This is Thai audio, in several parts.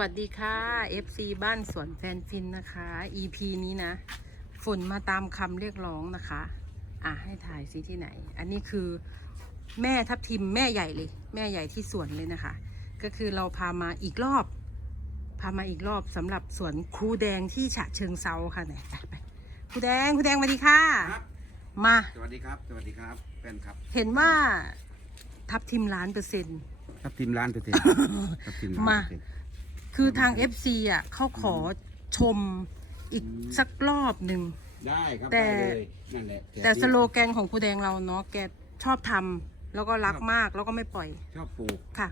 วัสดีค่ะ FC บ้านสวนแฟนฟินนะคะ EP นี้นะ ฝนมาตามคำเรียกร้องนะคะ อะให้ถ่ายซิที่ไหน อันนี้คือแม่ทับทิมแม่ใหญ่เลย แม่ใหญ่ที่สวนเลยนะคะ ก็คือเราพามาอีกรอบ พามาอีกรอบสำหรับสวนครูแดงที่ฉะเชิงเซาค่ะไหนไปไปครูแดงครูแดงสวัสดีค่ะ ครับมา สวัสดีครับ สวัสดีครับแฟนครับเห็นว่าทับทิมล้านเปอร์เซ็นต์ ทับทีมร้านเปอร์เซ็นต์ ทับทีมร้านมา เปอร์เซ็นต์ คือทาง FC อะเขาขอชมอีกสักรอบหนึ่ง ได้ครับแต่ได้เลยนั่นแหละแต่สโลแกนของครูแดงเราเนาะแกชอบทำแล้วก็รักมากแล้วก็ไม่ปล่อยชอบปลูก ค่ะ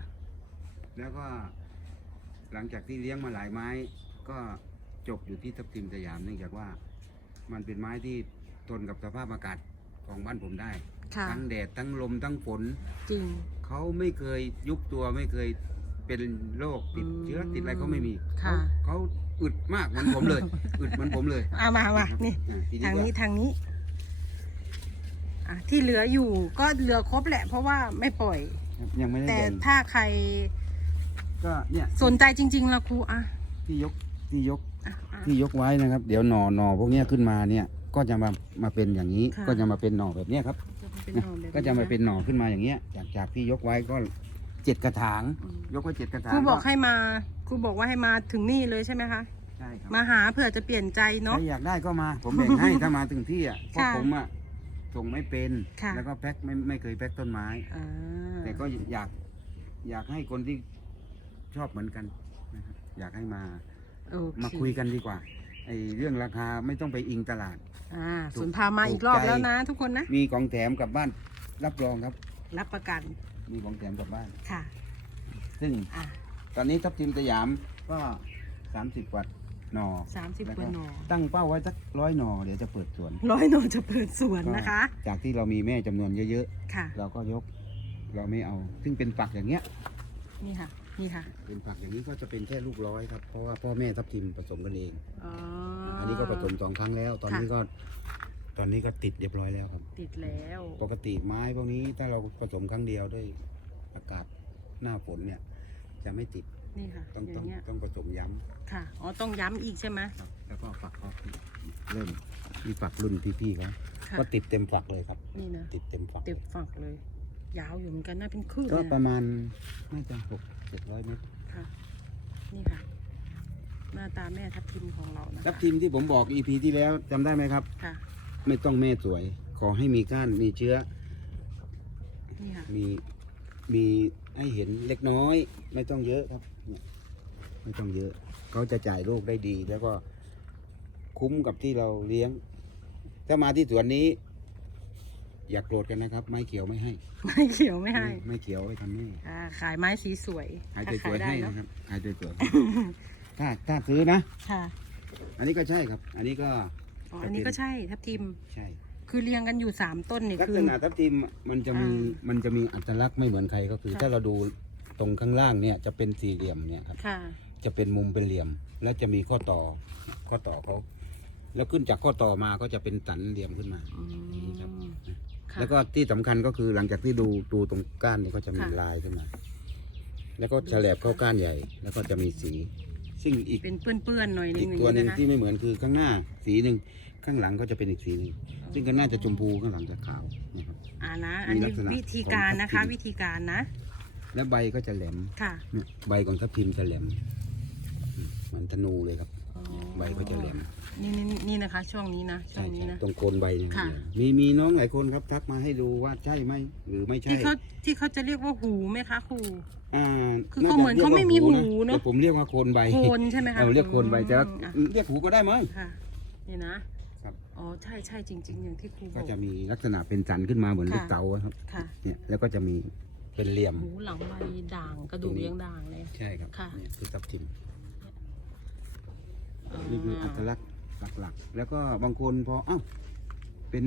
แล้วก็หลังจากที่เลี้ยงมาหลายไม้ ก็จบอยู่ที่ทับทิมสยามเนื่องจากว่ามันเป็นไม้ที่ทนกับสภาพอากาศของบ้านผมได้ ค่ะ ทั้งแดดทั้งลมทั้งฝนจริง เขาไม่เคยยุบตัวไม่เคย เป็นโรคติดเชื้ออืมติดอะไรเขาไม่มีค่ะเขาเขาอึดมากเหมือนผมเลย อึดเหมือนผมเลยเอามามานี่ อะทีทางก็นี้ทางนี้อะที่เหลืออยู่ก็เหลือครบแหละ เพราะว่าไม่ปล่อย ยังไม่ได้แต่แบ่งถ้าใครก็เนี่ยสนใจจริง ๆละครูอะที่ยกที่ยก อะอะ ที่ยกไว้นะครับ เดี๋ยวหน่อหน่อพวกเนี้ยขึ้นมาเนี่ย ก็จะมามาเป็นอย่างนี้ ค่ะ ก็จะมาเป็นหน่อแบบเนี้ยครับเป็นหน่อแบบก็จะมาเป็นหน่อขึ้นมาอย่างเงี้ยจากจากที่ยกไว้ก็ เจ็ดกระถางอืมยกไว้เจ็ดกระถางครูบอกให้มาครูบอกว่าให้มาถึงนี่เลยใช่ไหมคะใช่ครับมาหาเผื่อจะเปลี่ยนใจใครเนาะอยากได้ก็มา ผมแบ่งให้ถ้ามาถึงที่อะเพราะค่ะผมอะส่งไม่เป็นค่ะ แล้วก็แพ็คไม่ไม่เคยแพ็คต้นไม้ อ่าแต่ก็อยากอยากให้คนที่ชอบเหมือนกันนะครับอยากให้มาโอเคมาคุยกันดีกว่าไอ้เรื่องราคาไม่ต้องไปอิงตลาด อ่าถูกส่วนพามาอีกรอบถูกใจแล้วนะ ทุกคนนะ มีของแถมกลับบ้านรับรองครับ รับประกัน มีของแถมกลับบ้าน ค่ะซึ่งอะตอนนี้ทัพทีมสยามก็ 30กว่าหน่อสามสิบแล้วกว่าหน่อตั้งเป้าไว้สักร้อยหน่อเดี๋ยวจะเปิดสวนร้อยหน่อจะเปิดสวนนะคะ ก็จากที่เรามีแม่จำนวนเยอะค่ะ ๆ เราก็ยกเราไม่เอา ซึ่งเป็นฝักอย่างเงี้ย นี่ค่ะ นี่ค่ะเป็นฝักอย่างนี้ก็จะเป็นแค่ลูกร้อยครับเพราะว่าพ่อแม่ทับทิมผสมกันเอง อ๋ออั อันนี้ก็ผสมสองครั้งแล้ว ตอนนี้ก็ ตอนนี้ก็ติดเรียบร้อยแล้วครับ ติดแล้ว ปกติไม้พวกนี้ถ้าเราผสมครั้งเดียวด้วยอากาศหน้าฝนเนี่ย จะไม่ติดนี่ค่ะต้องอต้องย่างเงี้ยต้องผสมย้ำค่ะอ๋อต้องย้ำอีกใช่ไหมครับแล้วก็ฝักออกเริ่มมีฝักรุ่นพี่ๆเขาค่ะก็ติดเต็มฝักเลยครับ นี่นะติดเต็มฝักเต็มฝักเลย ยาวอยู่เหมือนกันน่าเป็นคืบก็เลยปนะระมาณน่าจะหกเจ็ดร้อยเมตรค่ะ นี่ค่ะ หน้าตาแม่ทับทิมของเรานะคะทับทิมที่ผมบอก EP ที่แล้วจำได้ไหมครับ ค่ะ ไม่ต้องแม่สวย ขอให้มีก้านมีเชื้อ นี่ค่ะมีมีให้เห็นเล็กน้อย ไม่ต้องเยอะครับเนี่ยไม่ต้องเยอะ เขาจะจ่ายลูกได้ดี แล้วก็คุ้มกับที่เราเลี้ยง ถ้ามาที่สวนนี้ อย่ากโกรธกันนะครับ ไม้เขียวไม่ให้ไม่เขียวไม่ให้ไม่เขียวไว้ทำให้อ่าขายไม้สีสวยขายถ้าสวยๆได้ให้เนาะนะครับขายสวยๆถ้าถ้าซื้อนะ ค่ะ อันนี้ก็ใช่ครับ อันนี้ก็ อ๋ออันนี้ก็ใช่ทับทิม ใช่คือเรียงกันอยู่สามต้นนี่ลักคือ ษณะทับทิมมันจะมีอ่มันจะมีอัตลักษณ์ไม่เหมือนใครก็คือ ค่ะ ถ้าเราดูตรงข้างล่างเนี่ยจะเป็นสี่เหลี่ยมเนี่ยครับค่ะ จะเป็นมุมเป็นเหลี่ยม แล้วจะมีข้อต่อข้อต่อเขาแล้วขึ้นจากข้อต่อมาก็จะเป็นสันเหลี่ยมขึ้นมา อือย่างนี้ครับมค่ะ แล้วก็ที่สำคัญก็คือหลังจากที่ดูดูตรงก้านเนี่ยก็จะมีค่ะ ลายขึ้นมา แล้วก็ฉลบเข้าก้านใหญ่ แล้วก็จะมีสี ซึ่งอีกเป็นเปื้อนๆหน่อยนึอีงกอย่างตัวหนึ่งนี้นะคะที่ไม่เหมือนคือข้างหน้าสีหนึ่งข้างหลังก็จะเป็นอีกสีหนึ่งซึ่งข้างหน้าจะชมพูข้างหลังจะขาวนะครับ อ่านะอันมีลันี้กษณะวิธีการนะคะ ของทับทิม วิธีการนะแล้วใบก็จะแหลมค่ะ เนี่ยใบของทับทิมจะแหลมอืมเหมือนธนูเลยครับอ๋อ ใบก็จะแหลมนี่นี่นี่นะคะ ช่วงนี้นะช่ใช่วงนี้ใช่นะ ตรงโคนใบเนี่ยค่ะ มีมีน้องหลายคนครับทักมาให้ดูว่าใช่ไหมหรือไม่ใช่ที่เขาที่เขาจะเรียกว่าหูไหมคะครู อ่าคือเขาเหมือนเขาไม่มีหูเนอะ แต่ผมเรียกว่าโคนใบโคนใช่ไหมคะเราเรียกโคนใบแต่ว่าอืมอะเรียกหูก็ได้มั้ง ค่ะนี่นะครับ อ๋อใช่ใช่จริง ๆ อย่างที่ครูบก็อก จะมีลักษณะเป็นสันขึ้นมาเหมือนค่ะ ลูกเต๋าอะครับค่ะเนี่ยแล้วก็จะมีเป็นเหลี่ยม หูหลังใบด่างกระดูกตรงนี้ ยังด่างเลย ใช่ครับค่ะ เนี่ยคือทับทิมอ๋อ นี่คืออัตลักษณ์หลักๆ แล้วก็บางคนพอเอ้าเป็น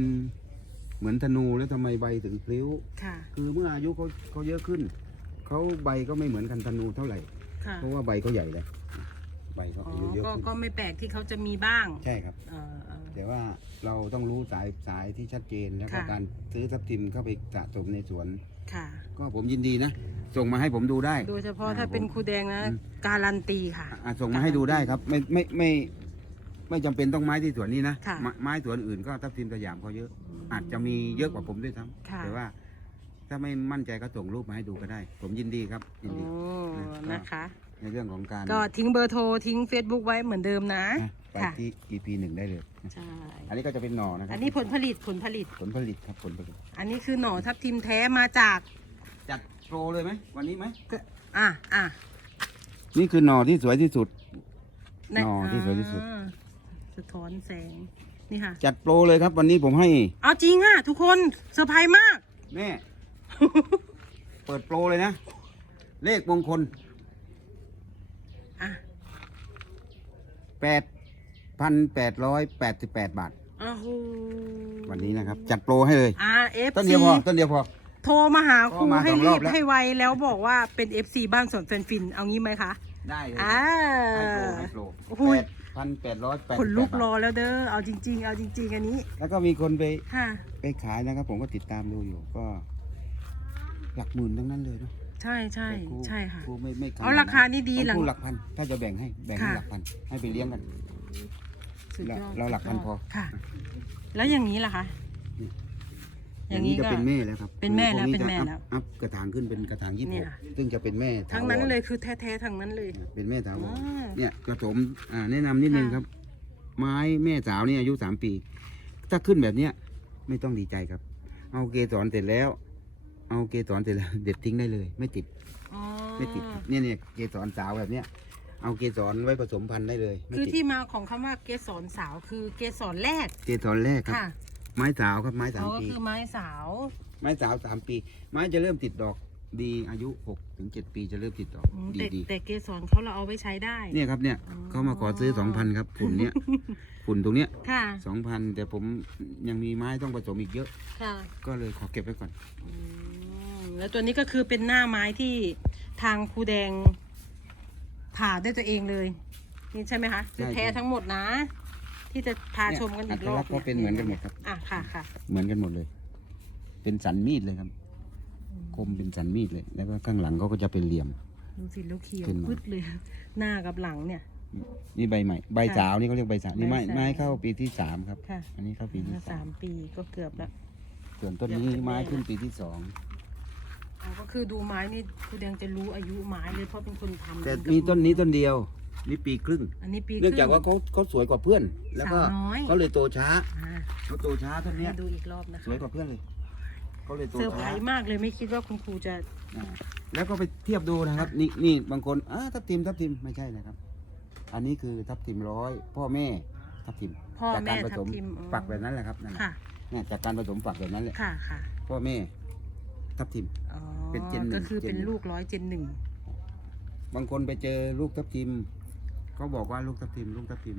เหมือนธนูแล้วทำไมใบถึงพลิ้วค่ะ คือเมื่ออายุเขาเขาเยอะขึ้น เขาใบก็ไม่เหมือนกันธนูเท่าไหร่ค่ะเพราะว่าใบเขาใหญ่แล้วใบเขาอ๋ออายุเยอะก็ขึ้นก็ไม่แปลกที่เขาจะมีบ้าง ใช่ครับเออเออแต่ว่าเราต้องรู้สายสายที่ชัดเจนแล้วก็ค่ะการซื้อทับทิมเข้าไปสะสมในสวน ค่ะ ก็ผมยินดีนะ ส่งมาให้ผมดูได้ โดยเฉพาะอ่าถ้าเป็นผมครูแดงนะ อืม การันตีค่ะ อะส่งมาให้ดูได้ครับ ไม่ไม่ไม่ไม่จำเป็นต้องไม้ที่สวนนี้นะค่ะไม้ไม้สวนอื่นก็ทับทิมสยามเขาเยอะ อาจจะมีเยอะกว่าผมด้วยซ้ค่ะำแต่ว่า ถ้าไม่มั่นใจก็ส่งรูปมาให้ดูก็ได้ ผมยินดีครับยินโอ้ดี นะคะ ในเรื่องของการก็ทิ้งเบอร์โทรทิ้ง Facebook ไว้เหมือนเดิมนะ นะไปค่ะ ที่ EP หนึ่งได้เลย ใช่อันนี้ก็จะเป็นหน่อนะครัอันนี้ผลผลิตผลผลิต ผลผลิตครับผลผลิต อันนี้คือหน่อทับทิมแท้มาจากจัดโปรเลยไหมวันนี้ไหมอะอะนี่คือหน่อที่สวยที่สุดในหน่อที่สวยที่สุดอ่าสะท้อนแสงนี่ค่ะ จัดโปรเลยครับ วันนี้ผมให้เอาจริงอะ ทุกคนเซอร์ไพรส์มากแม่เปิดโปรเลยนะ เลขมงคลอะ 8,888 บาทโอ้โหวันนี้นะครับ จัดโปรให้เลย อ่าเอฟต้นเดีซียวพอต้นเดียวพอ โทรมาหาครูก็มาให้สองรรีอบบแล้ว ให้ไวแล้วบอกว่าเป็น FC บ้านสวนแฟนฟินเอางี้ไหมคะ ได้เลยอ่า ให้โปรให้โปรโอ้โหแปดพันแปดร้อยแปดขนลุกรอแล้วเด้อ เอาจริง ๆ เอาจริง ๆ อันนี้แล้วก็มีคนไปค่ะ ไปขายนะครับ ผมก็ติดตามดูอยู่ก็ หลักหมื่นทั้งนั้นเลยเนาะใช่ใช่แต่ครูใช่ค่ะครูไม่ไม่ขนดเอาราคานี่ดีของหลังครูหลักพัน ถ้าจะแบ่งให้แบ่งให้ค่ะ หลักพัน ให้ไปเลี้ยงกัน สุดยอดเราหลักพันพอ ค่ะ แล้วอย่างนี้ล่ะคะ อย่างนี้จะก็เป็นแม่แล้วครับ เป็นแม่แล้วพกเป็นแม่จะแล้วอัพอัพกระถางขึ้นเป็นกระถางยี่สิบเนี่หยกค่ะซึ่งจะเป็นแม่ทั้งนั้นถาวรเลยคือแท้ๆทั้งนั้นเลย เป็นแม่ถาวรอ่าเนี่ยกระสมอ่าแนะนำนิดนึงค่ะครับ ไม้แม่สาวเนี่ยอายุสามปี ถ้าขึ้นแบบเนี้ยไม่ต้องดีใจครับ เอาเกสรเสร็จแล้ว เอาเกสรเสร็จแล้ว เด็ดทิ้งได้เลย ไม่ติดอ๋อไม่ติด เนี่ยเนี่ยเกสรสาวแบบเนี้ย เอาเกสรไว้ผสมพันธุ์ได้เลยไม่คือติดที่มาของคำว่าเกสรสาวคือเกสรแรกเกสรแรกครับ ค่ะไม้สาวครับไม้สามเขาก็ปี คือไม้สาว ไม้สาวสามปี ไม้จะเริ่มติดดอกดีอายุหกถึงเจ็ดปีจะเริ่มติดดอกอืมดีแต่ดีแต่เกสรเขาเราเอาไว้ใช้ได้ เนี่ยครับเนี่ยอ๋อ เขามาขอซื้อสองพันครับฝุ่นเนี้ย ฝุ่นตรงเนี้ยค่ะ สองพันแต่ผมยังมีไม้ต้องผสมอีกเยอะ ค่ะก็เลยขอเก็บไว้ก่อน อืมแล้วตัวนี้ก็คือเป็นหน้าไม้ที่ทางครูแดง ผ่าด้วยตัวเองเลย นี่ใช่ไหมคะคือแท้ทั้งหมดนะ ที่จะพาชมกันอีกรอบอัตลักษณ์ก็เป็นเหมือนกันหมดครับอะค่ะค่ะเหมือนกันหมดเลย เป็นสันมีดเลยครับ คมเป็นสันมีดเลย แล้วก็ข้างหลังเขาก็จะเป็นเหลี่ยมดูสิแล้วเขียวขึ้นมาพึดเลย หน้ากับหลังเนี่ย นี่ใบใหม่ ใบค่ะสาวนี่เขาเรียกใบสาวนี่ไม้ใบสาวไม้เข้าปีที่สามครับค่ะอันนี้เข้าปีที่สาสามมปีก็เกือบแล้วส่วนต้นนี้เกือบจะไม้แม่ขึ้นปีที่สอง อ๋อก็คือดูไม้นี่ครูแดงจะรู้อายุไม้เลยเพราะเป็นคนทำแต่กับมีต้นนี้ต้นเดียวนี่ปีครึ่ง อันนี้ปีเนื่องจากครึ่ว่าเขาเขาสวยกว่าเพื่อน แล้วก็สาวน้อย เขาเลยโตช้าอ่าเขาโตช้าต้นให้เนี้ยดูอีกรอบนะสคะวยกว่าเพื่อนเลยเขาเลยโตเซอร์ไพรช้าส์มากเลยไม่คิดว่าคุณครูจะ อ่าแล้วก็ไปเทียบดูนะครับ นี่นี่บางคนอ้าทับทิมทับทิมไม่ใช่นะครับ อันนี้คือทับทิมร้อย พ่อแม่ทับทิมพ่อจากแม่การผทัสบมทิมอ๋อ ฝักแบบนั้นแหละครับนั่นแหละค่ะ เนี่ยจากการผสมฝักแบบนั้นแหละค่ะค่ะพ่อแม่ ทับทิม อ๋อเป็นเจนหนึ่งก็คือเจนเป็นหนึ่ง ลูกร้อยเจนหนึ่งบางคนไปเจอลูกทับทิมเขาบอกว่าลูกทับทิม ลูกทับทิม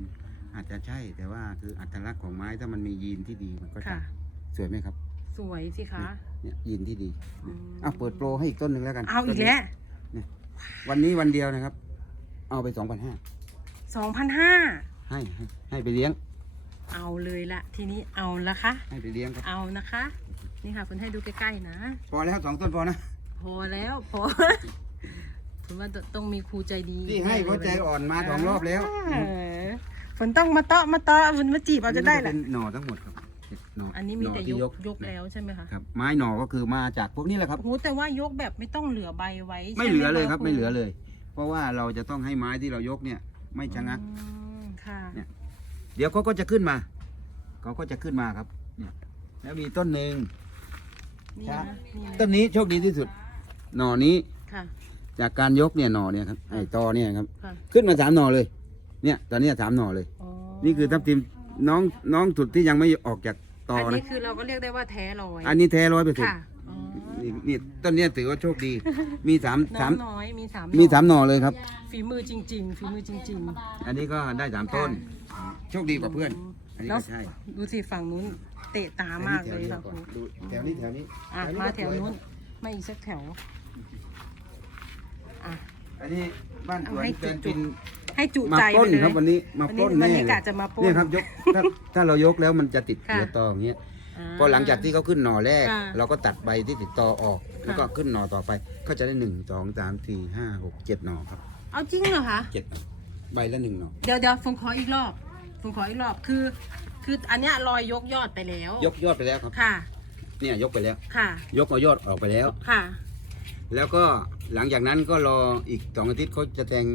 อาจจะใช่แต่ว่าคืออัตลักษณ์ของไม้ถ้ามันมียีนที่ดีมันก็จะค่ะ สวยไหมครับ สวยสิคะ เนี่ยยีนที่ดีอืม อะเปิดโปรให้อีกต้นหนึ่งแล้วกันเอาอีกแล้ววันนี้วันเดียวนะครับ เอาไปสองพันห้าสองพันห้าให้ให้ให้ไปเลี้ยง เอาเลยละทีนี้เอาละคะ ให้ไปเลี้ยงครับ เอานะคะ นี่ค่ะคุณให้ดูใกล้ๆนะ พอแล้วสองต้นพอนะพอแล้วพอผมว่าต้องมีครูใจดีที่ให้เพราะใจอ่อนมาสองรอบแล้วเออฝนต้องมาเตาะมาเตาะมันมาจีบเอาจะได้แหละเป็นหน่อทั้งหมดครับหน่ออัอันนี้มีแต่ยกยกแล้วใช่ไหมคะครับ ไม้หน่อก็คือมาจากพวกนี้แหละครับโอ้โหแต่ว่ายกแบบไม่ต้องเหลือใบไว้ไม่ใช่เหลือเลยะครับไม่เหลือเลย เพราะว่าเราจะต้องให้ไม้ที่เรายกเนี่ย ไม่ชะงักอืมค่ะเนี่ยเดี๋ยวเขาก็จะขึ้นมาเขาก็จะขึ้นมาครับเนี่ยแล้วมีต้นหนึ่ง นี่ครันะบนี่นะต้นนี้โชคดีที่สุด หน่อนี้ค่ะ จากการยกเนี่ยหน่อเนี่ยครับไอ้ตอเนี่ยครับ ค่ะ ขึ้นมาสามหน่อเลย เนี่ยตอนนี้สามหน่อเลย อ๋อนี่คือทับทิมน้องน้องสุดที่ยังไม่ออกจากตออันนะนี้คือเราก็เรียกได้ว่าแท้ลอยอันนี้แท้ร้อยเปอร์เซ็นต์ค่ะอ๋อนี่นี่ต้นเนี้ยถือว่าโชคดี มีสามสามน้ำน้อยมีสามมีหน่อสามหน่อเลยครับ ฝีมือจริง ๆ ฝีมือจริง อันนี้ก็ได้สามต้น โชคดีกว่าเพื่อน อันนี้แล้วก็ใช่ ๆ ดูสิฝั่งนู้น เตะตามากเลยค่ะครูดูแถวนี้แถวนี้อะก็มาแถวสยนู้นมาอีกสักแถวอะอันนี้บ้านสวนเอาให้แฟนจุปิกนให้จุมาใจปล้ไปนเลย ครับวันนี้มาวันปล้นี้นวันแน่นี้กะจะมาปล้นเนี่ยครับยกถ้าถ้าเรายกแล้วมันจะติดค่ะเกลือตออย่างเงี้ยาพอหลังจากที่เขาขึ้นหน่อแรก ค่ะเราก็ตัดใบที่ติดต่อออกค่ะแล้วก็ขึ้นหน่อต่อไป ก็จะได้หนึ่งสองสามสี่ห้าหกเจ็ดหน่อครับเอาจริงเหรอคะ เจ็ดหน่อใบละหนึ่งหน่อ เดี๋ยวเดี๋ยวผมขออีกรอบผมขออีกรอบคือ คืออันเนี้ยลอยยกยอดไปแล้ว ยกยอดไปแล้วครับ ค่ะ เนี่ยยกไปแล้ว ค่ะ ยกเอายอดออกไปแล้ว ค่ะ แล้วก็หลังจากนั้นก็รออีกสองอาทิตย์เขาจะแทง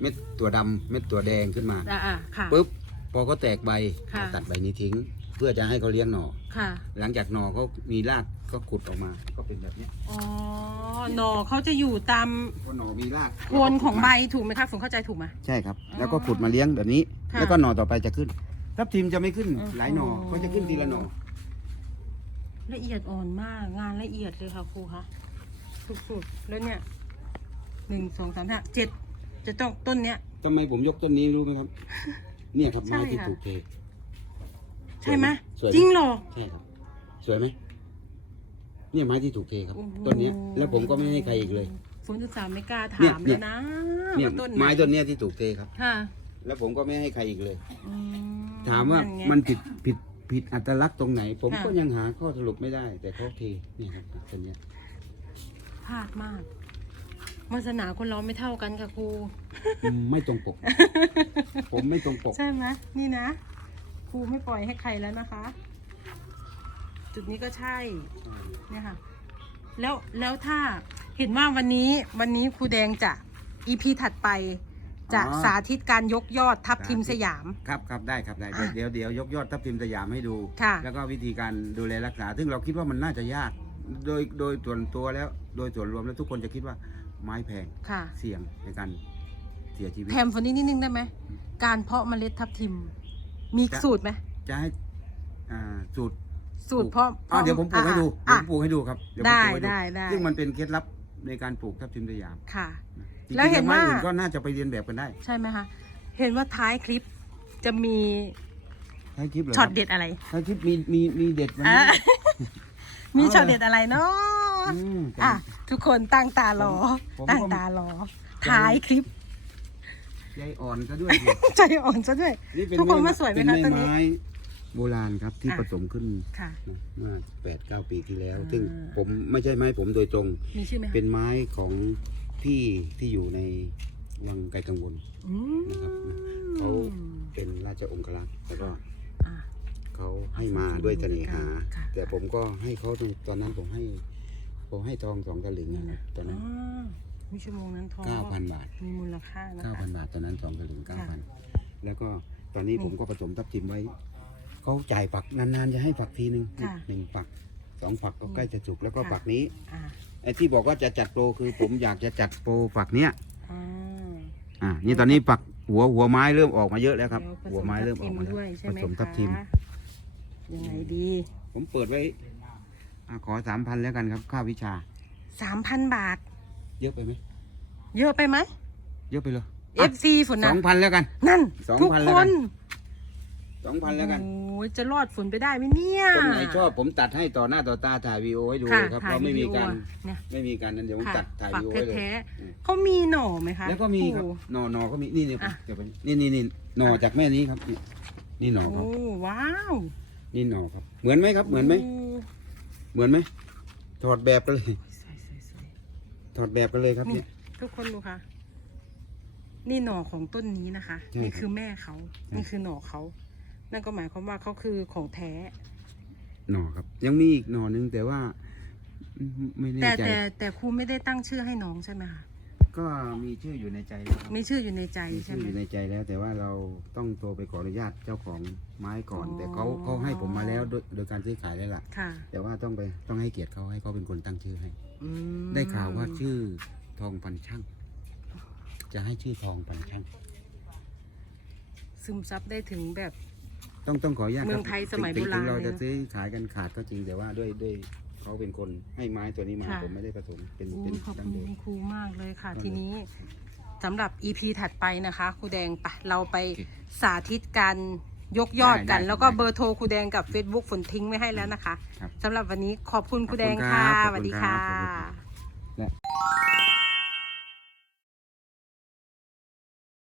เม็ดตัวดำเม็ดตัวแดงขึ้นมาอ่าอ่าค่ะ ปุ๊บพอเขาแตกใบค่ะตัดใบนี้ทิ้ง เพื่อจะให้เขาเลี้ยงหน่อ ค่ะ หลังจากหน่อเขามีรากก็ขุดออกมา ก็เป็นแบบเนี้ยอ๋อ หน่อเขาจะอยู่ตามพอหน่อมีรากโคนของใบถูกไหมคะผมเข้าใจถูกไหม ใช่ครับอ๋อแล้วก็ขุดมาเลี้ยงแบบนี้ ค่ะ แล้วก็หน่อต่อไปจะขึ้น ทับทิมจะไม่ขึ้นอ๋อหลายหน่อก็จะขึ้นทีละหน่อละเอียดอ่อนมากงานละเอียดเลยค่ะครูคะสุดๆแล้วเนี่ยหนึ่งสองสามห้าเจ็ดจะต้องต้นเนี้ยทำไมผมยกต้นนี้รู้ไหมครับ เนี่ยครับใช่ไม้ที่ค่ะถูกเทใช่ไหมสวยจริงเหรอใช่ครับ สวยไหมเนี่ยไม้ที่ถูกเทครับโอ้โหต้นเนี้ยแล้วผมก็ไม่ให้ใครอีกเลยฝนศึกษาไม่กล้าเนี่ยถามเนี่เลยยนะเนี่ยว่าต้นหไม้ต้นเนี้ยที่ถูกเทครับค่ะแล้วผมก็ไม่ให้ใครอีกเลยอื ถามว่าไงมันผิดผิดผิดอัตลักษณ์ตรงไหน ผมค่ะก็ยังหาข้อสรุปไม่ได้ แต่เขาเทเนี่ยครับต้นเนี้ยพลาดมากวาสนาคนเราไม่เท่ากันค่ะครูอืมไม่ตรงปก ผมไม่ตรงปก ใช่ไหมนี่นะครูไม่ปล่อยให้ใครแล้วนะคะ จุดนี้ก็ใช่เนี่ยค่ะ แล้วแล้วถ้าเห็นว่าวันนี้วันนี้ครูแดงจะอีพีถัดไป จะอ๋อ สาธิตการยกยอดทับทิมสาธิตสยาม ครับครับได้ครับได้อะเดี๋ยวเดี๋ยวยกยอดทับทิมสยามให้ดู ค่ะ แล้วก็วิธีการดูแลรักษา ซึ่งเราคิดว่ามันน่าจะยาก โดยโดยส่วนตัวแล้ว โดยส่วนรวมแล้วทุกคนจะคิดว่าไม้แพงค่ะ เสี่ยงในการเสียชีวิต แถมฝนนี้นิดนึงได้ไหม การเพาะเมล็ดทับทิม มีจะ สูตรไหม จะให้อ่าสูตรสูตรเพาะอ่าเดี๋ยวผมปลูกให้ดูเดี๋ยวอะผมปลูกให้ดูครับเดี๋ยวผมได้ปลูกให้ได้ได้ ซึ่งมันเป็นเคล็ดลับในการปลูกทับทิมสยาม ค่ะ จริงๆแล้วเห็นว่า ไม้อื่นก็น่าจะไปเรียนแบบกันได้ใช่ไหมคะ เห็นว่าท้ายคลิปจะมีท้ายคลิปเลยช็อตเด็ดอะไรท้ายคลิปมีมีมีเด็ดวันอะนี้ มีเอาเลยช็อตเด็ดอะไรเนาะอืมอะทุกคนตั้งตารอ ผมตั้งผมตารอท้ายคลิป ใจอ่อนซะด้วยสิ ใจอ่อนซะด้วย นี่เป็นทุกคนว่าสวยไหมคะเป็ต้นนี้ ไม้โบราณครับที่อะ ผสมขึ้นค่ะ เมื่อแปดเก้าปีที่แล้ว อ่า ซึ่งผมไม่ใช่ไม้ผมโดยตรง มีชื่อไหมคะเป็นไม้ของ พี่ที่อยู่ในวังไกลกังวลอืมนะครับเขาเป็นราชองครักษ์แล้วก็อะ เขาให้มาด้วยเสน่หา ค่ะ แต่ผมก็ให้เขาตรงตอนนั้นผมให้ ผมให้ทองสองตะลึงนะครับตอนนั้นอ่ามีชั่วโมงนั้นทองเก้าพันบาท มีมูลค่านะเก้าคะ พันบาทตอนนั้นสองตะลึงเก้าค่ะพันแล้วก็ตอนนี้นี่ผมก็ผสมทับทิมไว้เขาจ่ายฝักนานๆจะให้ฝักทีหนึ่งค่ะ หนึ่งฝัก สองฝักก็ใกล้จะสุกแล้วก็ค่ะฝักนี้อ่าไอ้ที่บอกว่าจะจัดโปรคือผมอยากจะจัดโปรฝักเนี้ยอ่า อ่านี่ตอนนี้ฝักหัวหัวไม้เริ่มออกมาเยอะแล้วครับแล้วผสหัวไม้เริ่มออกมาทับทิแล้วด้วยใช่ผไหมสมทับทิม คะยังไงดีผมเปิดไว้อะขอสามพันแล้วกันครับ ค่าวิชา สามพันบาท เยอะไปไหมเยอะไปไหม เยอะไปเลย FC ฝนสนะองพันแล้วกัน นั่น สองทุกพันแล้ควกันน สองพันแล้วกันโอ้ยจะรอดฝนไปได้ไหมเนี่ย คนไหนชอบผมตัดให้ต่อหน้าต่อตาถ่ายวีโอให้ดูค่ะเลยครับถ่ายเราไม่มีวิดีโอการเนี่ย ไม่มีการนั้นเดี๋ยวผมค่ะตัดถ่ายฝักวีโอให้เลยแท้อืมๆเขามีหน่อไหมคะแล้วก็มีครับโอ้หนอหนอก็มีนี่นี่อะเดี๋ยวไปนี่นี่นี่หนอจากแม่นี้ครับ นี่นี่หนอครับ โอ้ว้าวนี่หนอครับ เหมือนไหมครับ เหมือนไหมโเหมือนไหมถอดแบบกันเลย สวยสวยสวยถอดแบบกันเลยครับนี่เนี่ยทุกคนดูค่ะ นี่หน่อของต้นนี้นะคะ ใช่นี่ครับคือแม่เขา นี่คือหน่อเขา นั่นก็หมายความว่าเขาคือของแท้ หนอครับ ยังมีอีกหนอนึงแต่ว่าอืมไม่แน่แต่ใจแต่แต่ครูไม่ได้ตั้งชื่อให้น้องใช่ไหมคะก็มีชื่ออยู่ในใจแล้วครับมีชื่ออยู่ในใจมีใช่ชื่อไหม อยู่ในใจแล้ว แต่ว่าเราต้องโทรไปขออนุญาตเจ้าของไม้ก่อน อ๋อ แต่เขาเขาให้ผมมาแล้วโดยโดยการซื้อขายแล้วล่ะ ค่ะแต่ว่าต้องไปต้องให้เกียรติเขาให้เขาเป็นคนตั้งชื่อให้ อืมได้ข่าวว่าชื่อทองพันช่าง จะให้ชื่อทองพันช่างซึมซับได้ถึงแบบ ต้องต้องขออนุญาตคบเมืองไทยสมัยถึงโบราณถึงเราเลยจะนะซื้อขายกันขาดก็จริงแต่ว่าด้วยด้วยเขาเป็นคนให้ไม้ตัวนี้มาค่ะ ผมไม่ได้ผสมเป็นโอ้เป็นขอบดั้คุงณเดิมคุณครูมากเลยค่ะนั่นแหละทีนี้สำหรับ EP ถัดไปนะคะครูแดงไปะเราไปโอเคสาธิตการยกยอดกัน ได้ได้แล้วก็ได้เบอร์โทรครูแดงกับ Facebook ฝนทิ้งไว้ให้แล้วนะคะครับสำหรับวันนี้ขอบคุณครูแดงขอบคุณค่ะครับสวัสดีขอบคุณครัค่ะบขอบคุณครับ